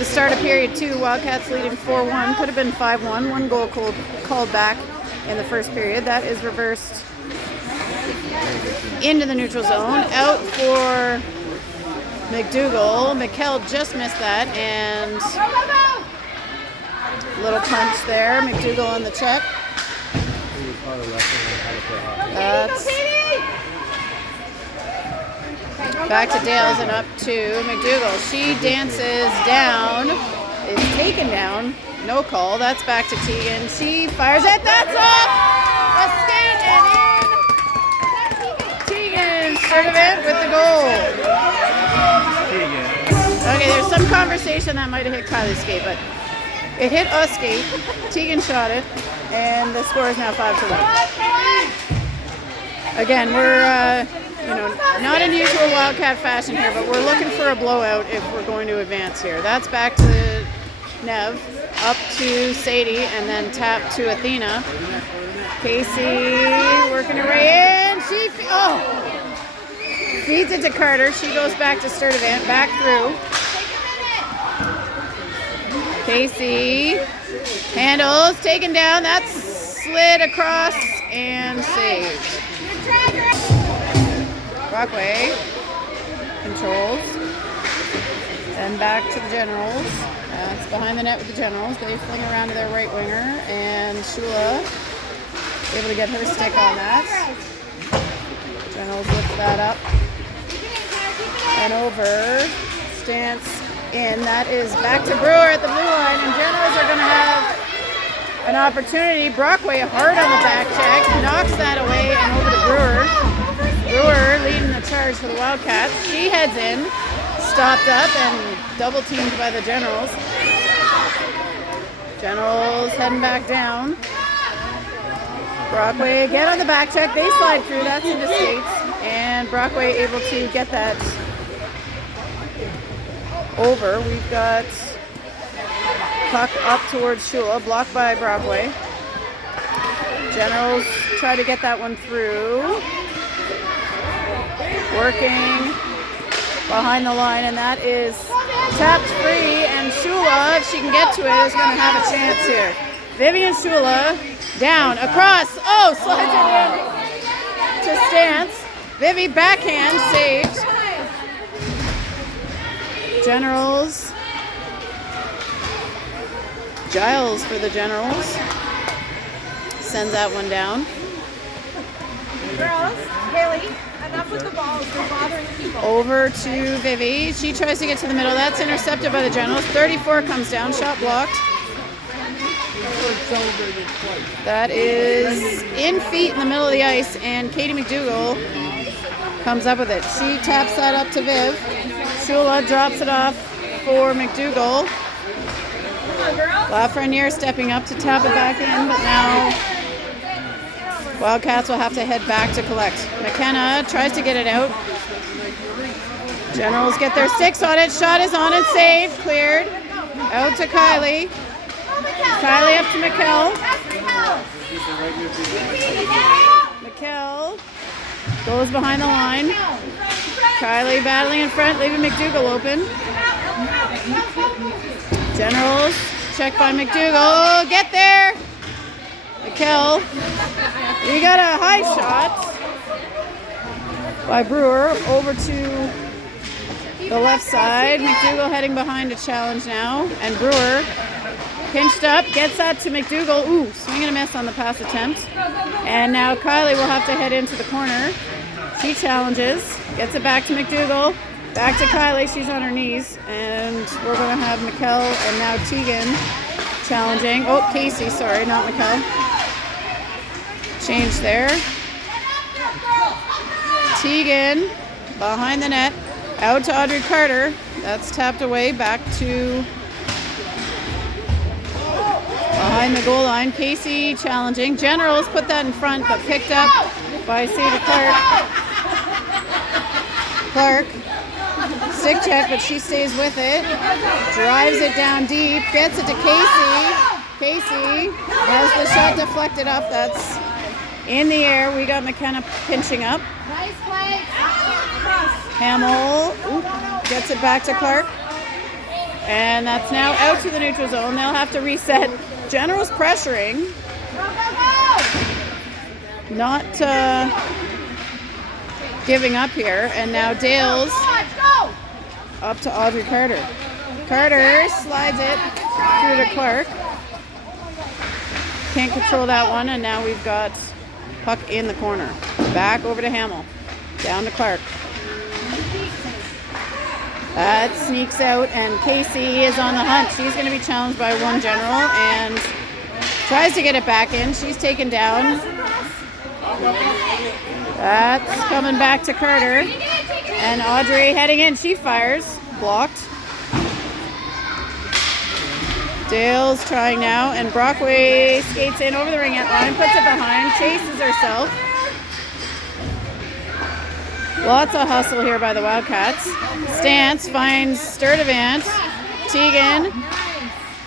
the start of period 2. Wildcats leading 4-1. Could have been 5-1. One goal called back in the first period. That is reversed into the neutral zone. Out for McDougall. McKell just missed that, and little punch there. McDougall on the check. That's back to Dales and up to McDougall. She dances down, is taken down. No call. That's back to Tegan. She fires it. That's off. A skate and in. Tegan Sturdivant with the goal. Okay, there's some conversation that might have hit Kylie's skate, but it hit a skate. Tegan shot it, and the score is now 5-1. Again, we're not in usual Wildcat fashion here, but we're looking for a blowout if we're going to advance here. That's back to Nev, up to Sadie, and then tap to Athena. Casey working her way in. She feeds it to Carter. She goes back to Sturdivant, back through. Casey handles, taken down. That's slid across and saved. Brockway controls. And back to the Generals. That's behind the net with the Generals. They fling around to their right winger, and Shula able to get her stick on that. Generals lift that up and over. Stance in. That is back to Brewer at the blue line, and Generals are going to have an opportunity. Brockway hard on the back check, knocks that away and over to Brewer. Brewer leading the charge for the Wildcats. She heads in, stopped up and double teamed by the Generals. Generals heading back down. Brockway again on the back check. They slide through. That's into skates. And Brockway able to get that over. We've got puck up towards Shula, blocked by Brockway. Generals try to get that one through. Working behind the line, and that is tapped free, and Shula, if she can get to it, is going to have a chance here. Vivian Shula down, across, slides it in to Stance. Vivi backhand, saved. Generals. Giles for the Generals. Sends that one down. Girls, Haley, enough with the balls. They're bothering people. Over to Vivi. She tries to get to the middle. That's intercepted by the Generals. 34 comes down. Shot blocked. That is in feet in the middle of the ice, and Katie McDougall comes up with it. She taps that up to Viv. Shula drops it off for McDougall. Lafreniere stepping up to tap it back in, but now Wildcats will have to head back to collect. McKenna tries to get it out. Generals get their sticks on it. Shot is on and saved. Cleared. Out to Kylie. Kylie up to McKell. McKell goes behind the line. Kylie battling in front, leaving McDougall open. Generals checked by McDougall. Get there. McKell. We got a high shot by Brewer over to the left side. McDougall heading behind to challenge now. And Brewer pinched up, gets that to McDougall. Ooh, swing and a miss on the pass attempt. And now Kylie will have to head into the corner. She challenges, gets it back to McDougall. Back to Kylie, she's on her knees. And we're going to have McKell and now Tegan challenging. Oh, Casey, sorry, not McKell. Change there. Tegan behind the net. Out to Audrey Carter. That's tapped away back to behind the goal line. Casey challenging. Generals put that in front, but picked up by Sadie Clark. Clark, stick check, but she stays with it. Drives it down deep. Gets it to Casey. Casey has the shot deflected up. That's in the air. We got McKenna pinching up. Nice play. Hamill gets it back to Clark. And that's now out to the neutral zone. They'll have to reset. Generals pressuring. Not giving up here. And now Dale's up to Audrey Carter. Carter slides it through to Clark. Can't control that one, and now we've got puck in the corner. Back over to Hamill. Down to Clark. That sneaks out, and Casey is on the hunt. She's going to be challenged by one general and tries to get it back in. She's taken down. That's coming back to Carter. And Audrey heading in. She fires. Blocked. Dale's trying now, and Brockway skates in over the ring line, puts it behind, chases herself. Lots of hustle here by the Wildcats. Stance finds Sturdivant. Teagan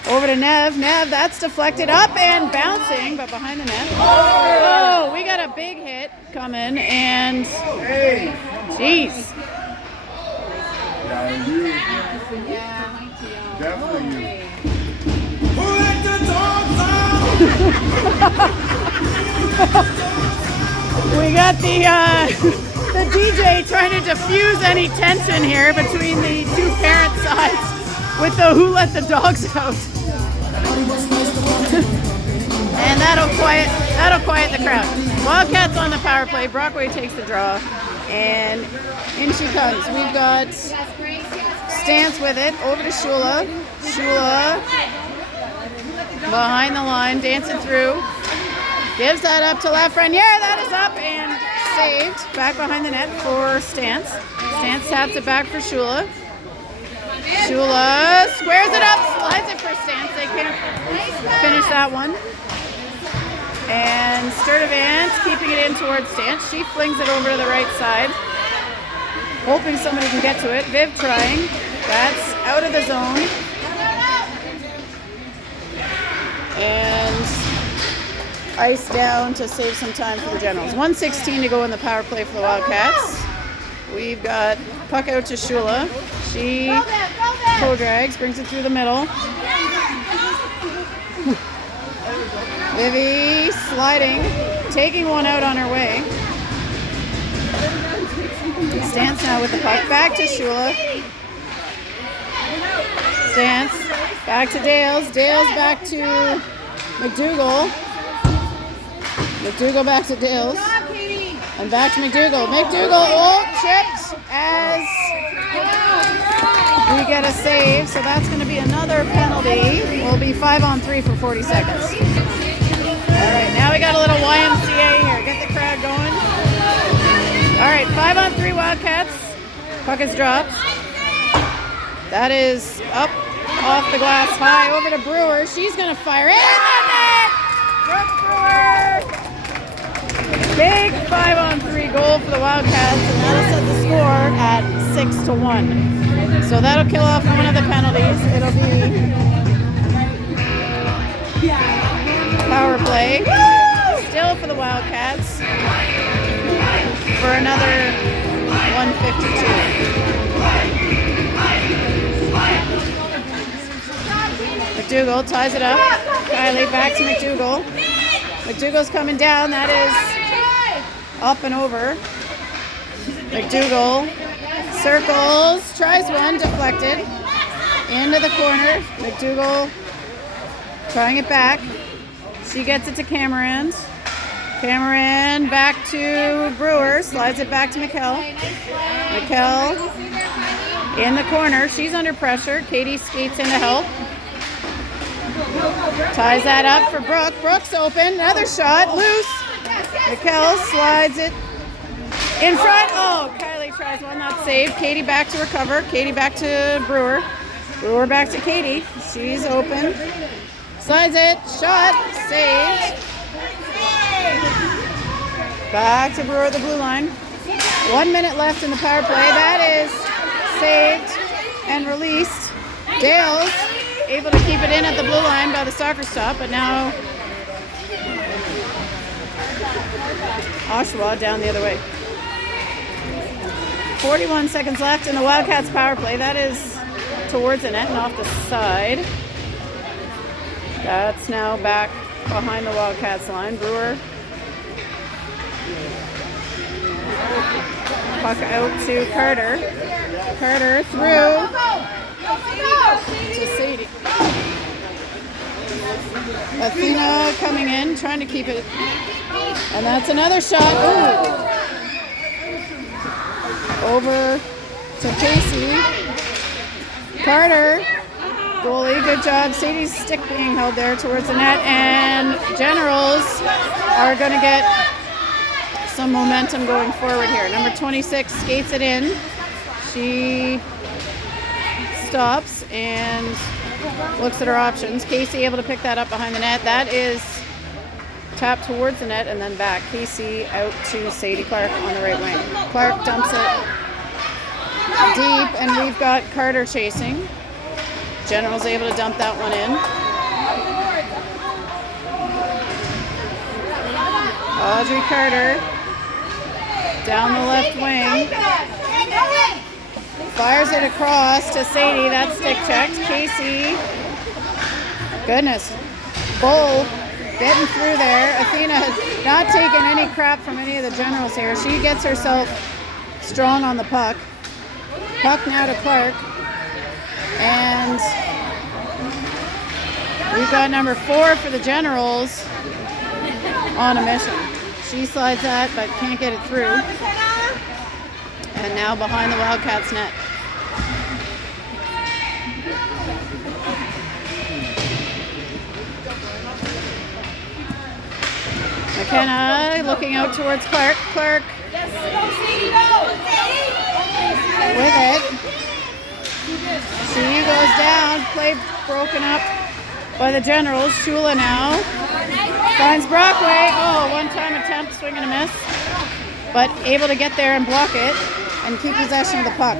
over to Nev. Nev, that's deflected up and bouncing, but behind the net. Oh, we got a big hit coming, and jeez. Definitely you. We got the DJ trying to diffuse any tension here between the two parent sides with the who let the dogs out. And that'll quiet the crowd. Wildcats on the power play. Brockway takes the draw, and in she comes. We've got Stance with it over to Shula. Shula behind the line, dancing through. Gives that up to Lafreniere. That is up and saved. Back behind the net for Stance. Stance taps it back for Shula. Shula squares it up, slides it for Stance. They can't finish that one. And Sturdivant keeping it in towards Stance. She flings it over to the right side, hoping somebody can get to it. Viv trying. That's out of the zone. And ice down to save some time for the Generals. 1:16 to go in the power play for the Wildcats. We've got puck out to Shula. She co-drags, brings it through the middle. Vivi sliding, taking one out on her way. Stance now with the puck. Back to Shula. Stance. Back to Dales. Dales back to McDougall. McDougall back to Dales. And back to McDougall. McDougall tripped as we get a save. So that's going to be another penalty. We'll be 5-on-3 for 40 seconds. All right, now we got a little YMCA here. Get the crowd going. All right, 5-on-3 Wildcats. Puck is dropped. That is up off the glass high over to Brewer. She's going to fire in the net. Brooke Brewer. Big 5-on-3 goal for the Wildcats, and that'll set the score at 6-1. So that'll kill off one of the penalties. It'll be power play. Still for the Wildcats for another 152. McDougall ties it up. Kylie back to McDougall. McDougall's coming down. That is up and over. McDougall circles, tries one, deflected. Into the corner. McDougall trying it back. She gets it to Cameron. Cameron back to Brewer. Slides it back to McKell. McKell in the corner. She's under pressure. Katie skates in to help. Ties that up for Brooke. Brooke's open. Another shot. Loose. McKell slides it in front. Oh, Kylie tries one. Not saved. Katie back to recover. Katie back to Brewer. Brewer back to Katie. She's open. Slides it. Shot. Saved. Back to Brewer at the blue line. 1 minute left in the power play. That is saved and released. Dale's able to keep it in at the blue line by the soccer stop, but now Oshawa down the other way. 41 seconds left in the Wildcats power play. That is towards the net and off the side. That's now back behind the Wildcats line. Brewer. Puck out to Carter. Carter through to Sadie. Athena coming in, trying to keep it. And that's another shot. Ooh. Over to Casey. Carter. Goalie, good job. Sadie's stick being held there towards the net. And Generals are going to get some momentum going forward here. Number 26 skates it in. She stops and looks at her options. Casey able to pick that up behind the net. That is tapped towards the net and then back. Casey out to Sadie Clark on the right wing. Clark dumps it deep, and we've got Carter chasing. General's able to dump that one in. Audrey Carter down the left wing. Fires it across to Sadie. That's stick checked. Casey. Goodness. Bull getting through there. Athena has not taken any crap from any of the Generals here. She gets herself strong on the puck. Puck now to Clark. And we've got number 4 for the Generals on a mission. She slides that, but can't get it through. And now behind the Wildcats net. McKenna looking out towards Clark. Clark with it. She goes down. Play broken up by the Generals. Shula now finds Brockway. Oh, one-time attempt, swing and a miss. But able to get there and block it and keep possession of the puck.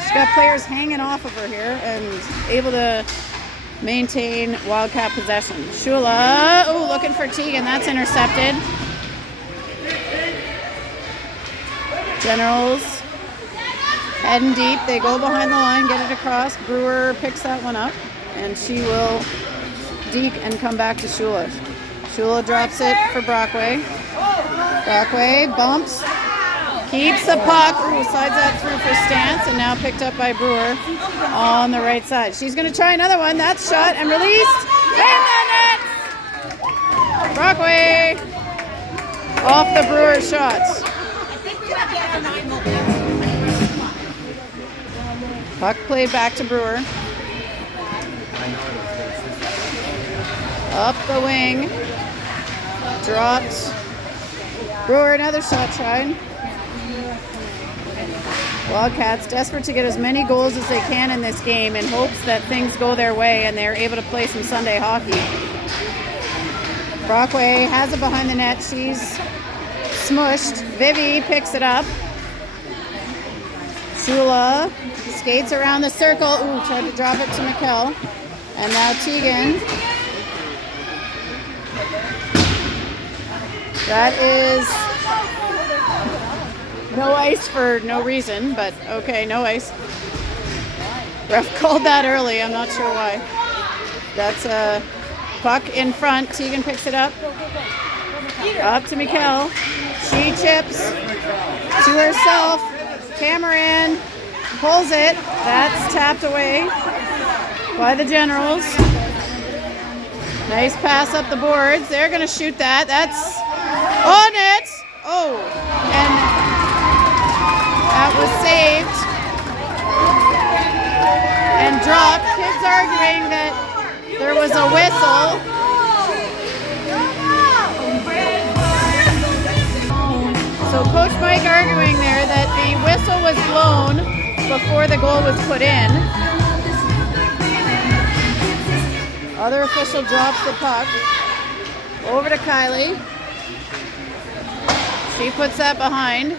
She's got players hanging off of her here and able to maintain Wildcat possession. Shula, oh, looking for Teagan. That's intercepted. Generals heading deep. They go behind the line, get it across. Brewer picks that one up, and she will deke and come back to Shula. Shula drops it for Brockway. Brockway bumps, keeps the puck. Ooh, slides that through for Stance, and now picked up by Brewer on the right side. She's going to try another one. That's shot and released. And net! Brockway off the Brewer shots. Puck played back to Brewer. Up the wing. Dropped. Brewer, another shot tried. Wildcats desperate to get as many goals as they can in this game in hopes that things go their way and they're able to play some Sunday hockey. Brockway has it behind the net. She's smushed. Vivi picks it up. Shula skates around the circle. Ooh, tried to drop it to McKell. And now Teagan. That is no ice for no reason, but okay, no ice. Ref called that early, I'm not sure why. That's a puck in front. Teagan picks it up. Up to McKell. She chips to herself. Cameron pulls it. That's tapped away by the Generals. Nice pass up the boards. They're going to shoot that. That's on it. Oh, and that was saved and dropped. Kids arguing that there was a whistle. So Coach Mike arguing there that the whistle was blown before the goal was put in. Other official drops the puck. Over to Kylie. She puts that behind.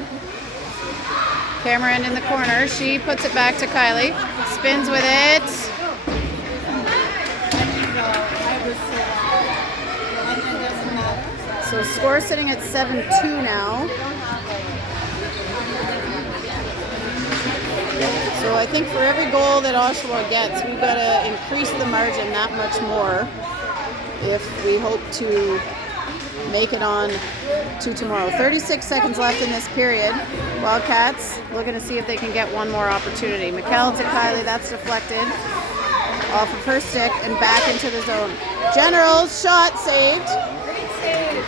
Cameron in the corner. She puts it back to Kylie. Spins with it. So score sitting at 7-2 now. So I think for every goal that Oshawa gets, we've got to increase the margin that much more if we hope to make it on to tomorrow. 36 seconds left in this period. Wildcats looking to see if they can get one more opportunity. Mikkel to Kylie, that's deflected off of her stick and back into the zone. Generals, shot saved. Great save.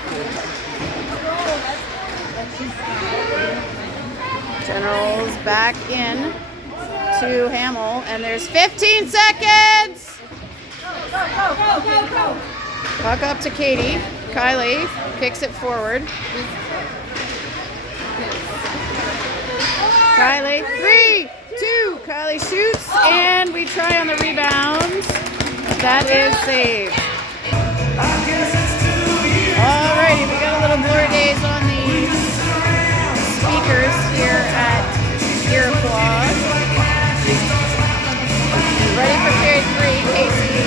Generals back in to Hamill, and there's 15 seconds! Go. Puck up to Katie. Kylie kicks it forward. Kylie, 3, 2. Kylie shoots, and we try on the rebound. That is saved. Alrighty, we got a little Glory Days on the speakers here at Iroquois. Ready for period 3. Casey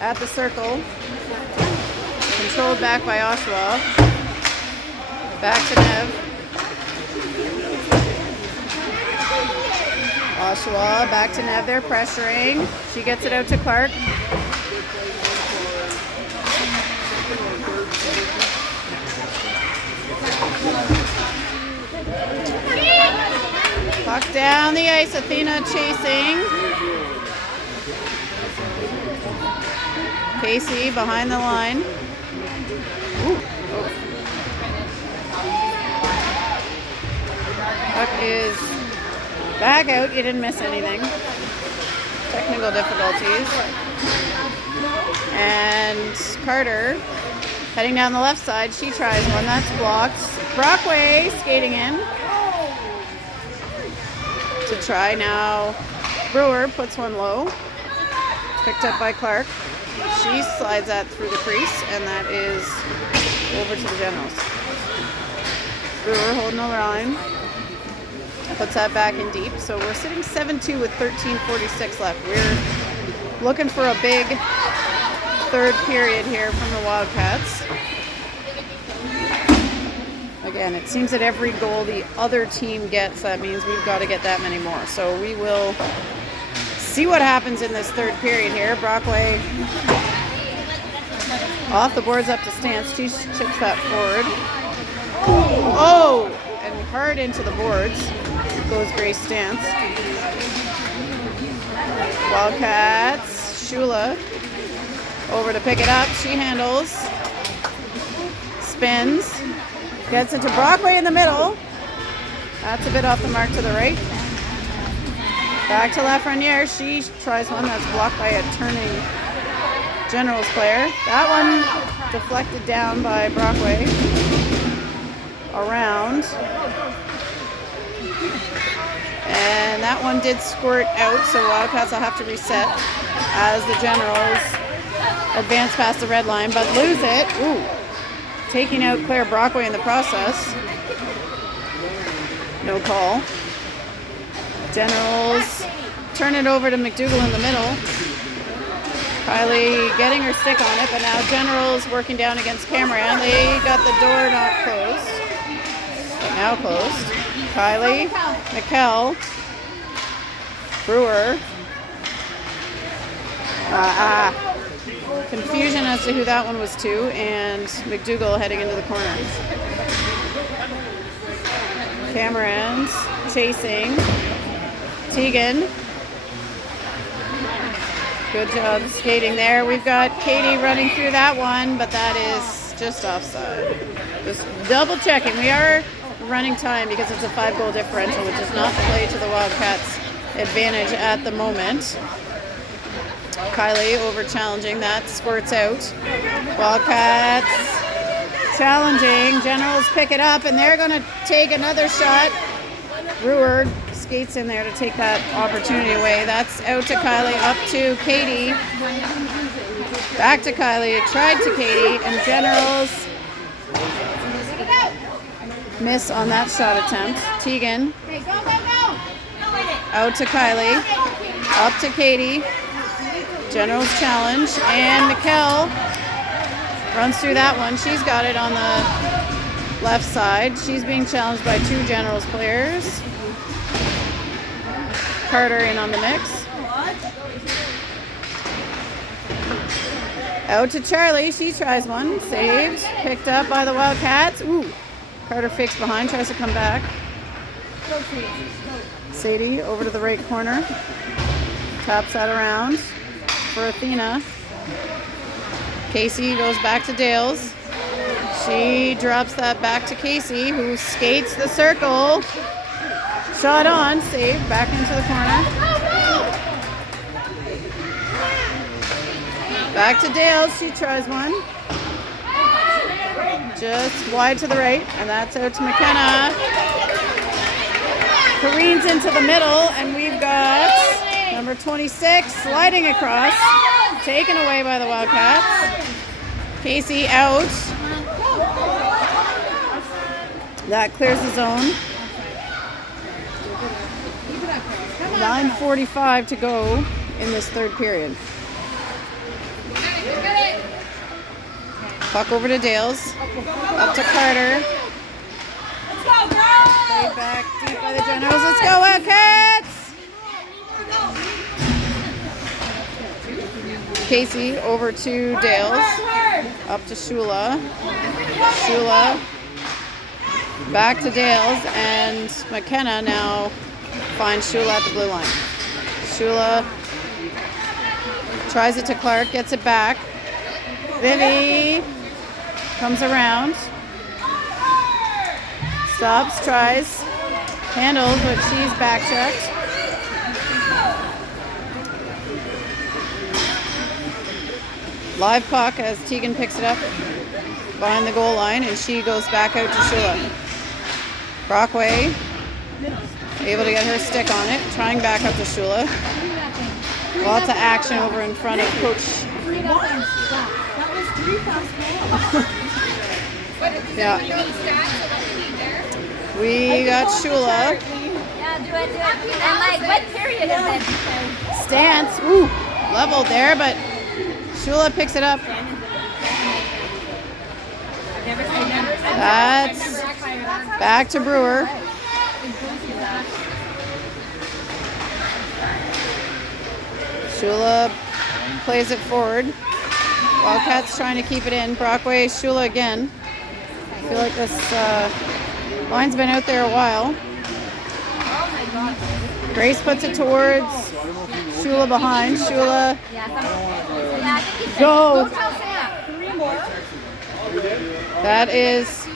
at the circle. Controlled back by Oshawa. Back to Nev. Oshawa back to Nev. They're pressuring. She gets it out to Clark. Puck down the ice. Athena chasing. Casey behind the line. Ooh. Puck is back out. You didn't miss anything. Technical difficulties. And Carter heading down the left side. She tries one. That's blocked. Brockway skating in to try now. Brewer puts one low. Picked up by Clark. She slides that through the crease, and that is over to the Generals. Brewer holding the line. Puts that back in deep. So we're sitting 7-2 with 13:46 left. We're looking for a big third period here from the Wildcats. Again, it seems that every goal the other team gets, that means we've got to get that many more. So we will see what happens in this third period here. Brockway off the boards up to Stance. She chips that forward. Oh! And hard into the boards goes Grace Stance. Wildcats. Shula over to pick it up. She handles. Spins. Gets into Brockway in the middle. That's a bit off the mark to the right. Back to Lafreniere. She tries one that's blocked by a turning Generals player. That one deflected down by Brockway. Around. And that one did squirt out, so Wildcats will have to reset as the Generals advance past the red line, but lose it. Ooh. Taking out Claire Brockway in the process. No call. Generals turn it over to McDougall in the middle. Kylie getting her stick on it, but now Generals working down against Cameron. They got the door not closed, but now closed. Kylie, Mikkel, Brewer. Confusion as to who that one was to, and McDougall heading into the corner. Cameron's chasing. Tegan. Good job skating there. We've got Katie running through that one, but that is just offside. Just double checking. We are running time because it's a 5-goal differential, which is not play to the Wildcats' advantage at the moment. Kylie over challenging. That squirts out. Wildcats challenging. Generals pick it up, and they're going to take another shot. Brewer skates in there to take that opportunity away. That's out to Kylie, up to Katie. Back to Kylie. Tried to Katie, and Generals miss on that shot attempt. Tegan. Out to Kylie. Up to Katie. Generals challenge, and Mikkel runs through that one. She's got it on the left side. She's being challenged by two Generals players. Carter in on the mix. Out to Charlie. She tries one. Saved. Picked up by the Wildcats. Ooh. Carter fakes behind. Tries to come back. Sadie over to the right corner. Taps that around for Athena. Casey goes back to Dales. She drops that back to Casey, who skates the circle. Shot on. Saved. Back into the corner. Back to Dales, she tries one. Just wide to the right, and that's out to McKenna. Careens into the middle, and we've got number 26 sliding across, taken away by the Wildcats. Casey out. That clears the zone. 9:45 to go in this third period. Puck over to Dales. Up to Carter. Let's go, girls! Played back deep by the Generals. Let's go, Wildcats! Casey over to Dales. Up to Shula. Shula. Back to Dales. And McKenna now finds Shula at the blue line. Shula tries it to Clark. Gets it back. Vivi comes around, stops, tries, handles, but she's backchecked. Live puck as Tegan picks it up behind the goal line, and she goes back out to Shula. Brockway able to get her stick on it, trying back up to Shula. Lots of action over in front of Coach. Yeah. We got Shula. Yeah, do it. And like, what period is it? Stance. Ooh, leveled there, but Shula picks it up. That's back to Brewer. Shula plays it forward. Wildcats trying to keep it in. Brockway, Shula again. I feel like this line's been out there a while. Grace puts it towards Shula behind. Shula. Go. That is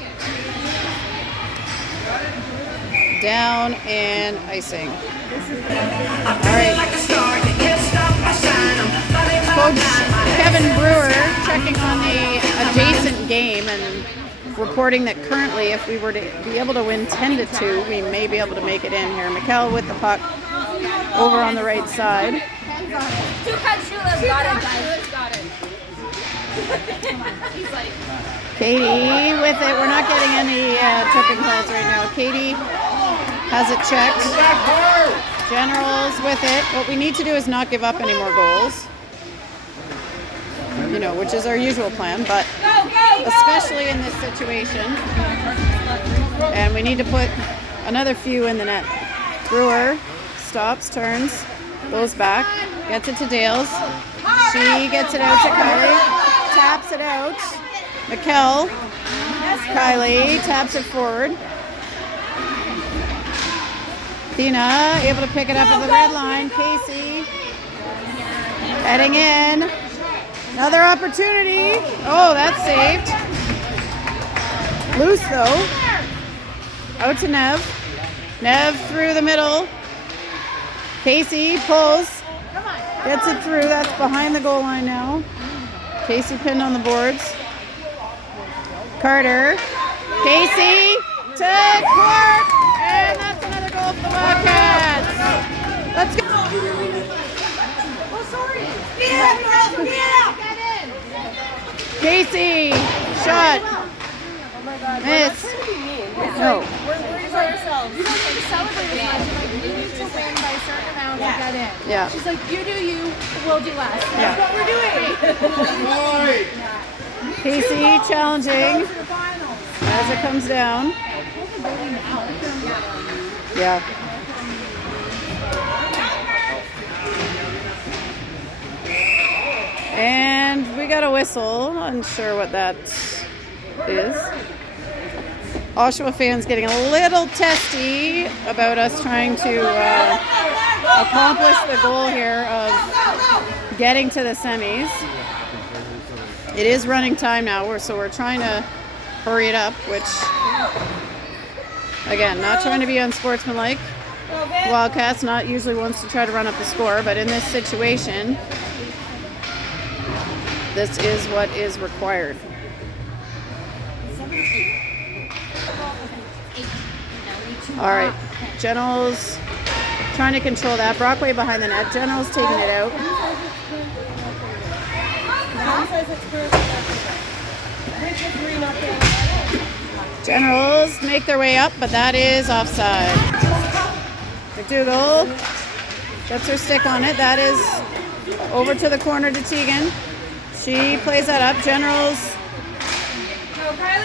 down and icing. All right. Coach Kevin Brewer checking on the adjacent game and reporting that currently, if we were to be able to win 10-2, we may be able to make it in here. Mikkel with the puck over on the right side. Two-cut Shula's got it, guys. Got it. Katie with it. We're not getting any tripping calls right now. Katie has it checked. Generals with it. What we need to do is not give up any more goals. You know, which is our usual plan, but especially in this situation. And we need to put another few in the net. Brewer stops, turns, goes back, gets it to Dales. She gets it out to Kylie, taps it out. Mikkel, Kylie taps it forward. Athena able to pick it up at the red line. Casey heading in. Another opportunity. Oh, that's saved. Loose though. Out to Nev. Nev through the middle. Casey pulls. Gets it through. That's behind the goal line now. Casey pinned on the boards. Carter. Casey to Clark. And that's another goal for the Wildcats. Let's go. Oh, sorry. Get up, girls. Get up. Casey, shot. Oh my God. Miss. No. We're worried about ourselves. You don't need to celebrate as much. Like, you need to win by a certain amount to get in. Yeah. She's like, you do you, we'll do us. That's what we're doing. Casey challenging as it comes down. Yeah. got a whistle. Unsure what that is. Oshawa fans getting a little testy about us trying to accomplish the goal here of getting to the semis. It is running time now, so we're trying to hurry it up, which, again, not trying to be unsportsmanlike. Wildcats not usually wants to try to run up the score, but in this situation, this is what is required. All right, Generals trying to control that. Brockway behind the net. Generals taking it out. Generals make their way up, but that is offside. McDougall gets her stick on it. That is over to the corner to Tegan. She plays that up. Generals.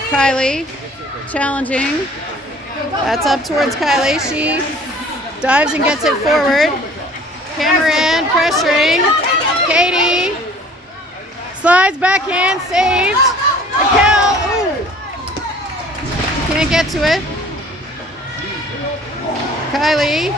Kylie challenging. That's up towards Kylie. She dives and gets it forward. Cameron pressuring. Katie slides backhand, saved. Raquel, ooh. Can't get to it. Kylie.